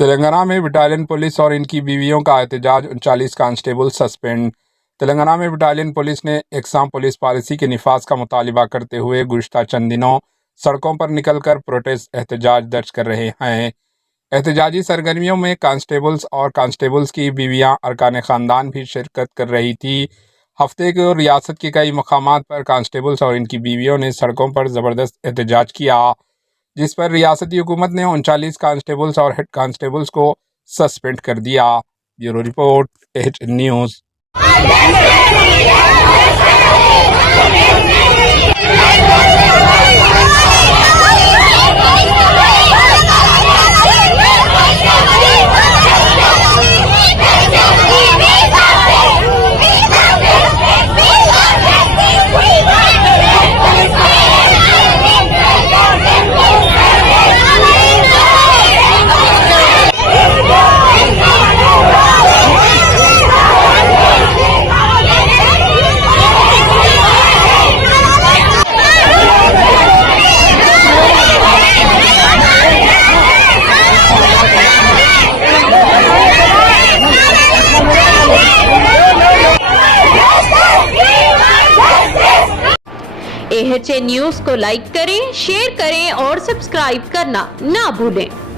तेलंगाना में battalion police और इनकी बीवियों का एहतजाज, 39 कांस्टेबल सस्पेंड। तेलंगाना में बटालियन पुलिस ने एकसाम पुलिस पॉलिसी के निफाज का मुतालिबा करते हुए गुज़िश्ता चंद दिनों सड़कों पर निकलकर प्रोटेस्ट एहतजाज दर्ज कर रहे हैं। एहतजाजी सरगर्मियों में कांस्टेबल्स और कांस्टेबल्स की बीवियां अरकान ख़ानदान भी शिरकत कर रही थी। हफ्ते को रियासत के कई मकामात पर कांस्टेबल्स और इनकी बीवियों ने सड़कों पर ज़बरदस्त एहतजाज किया, जिस पर रियासती हुकूमत ने 39 कांस्टेबल्स और हेड कांस्टेबल्स को सस्पेंड कर दिया। Bureau report, H news. AHA news को लाइक करें, शेयर करें और सब्सक्राइब करना ना भूलें।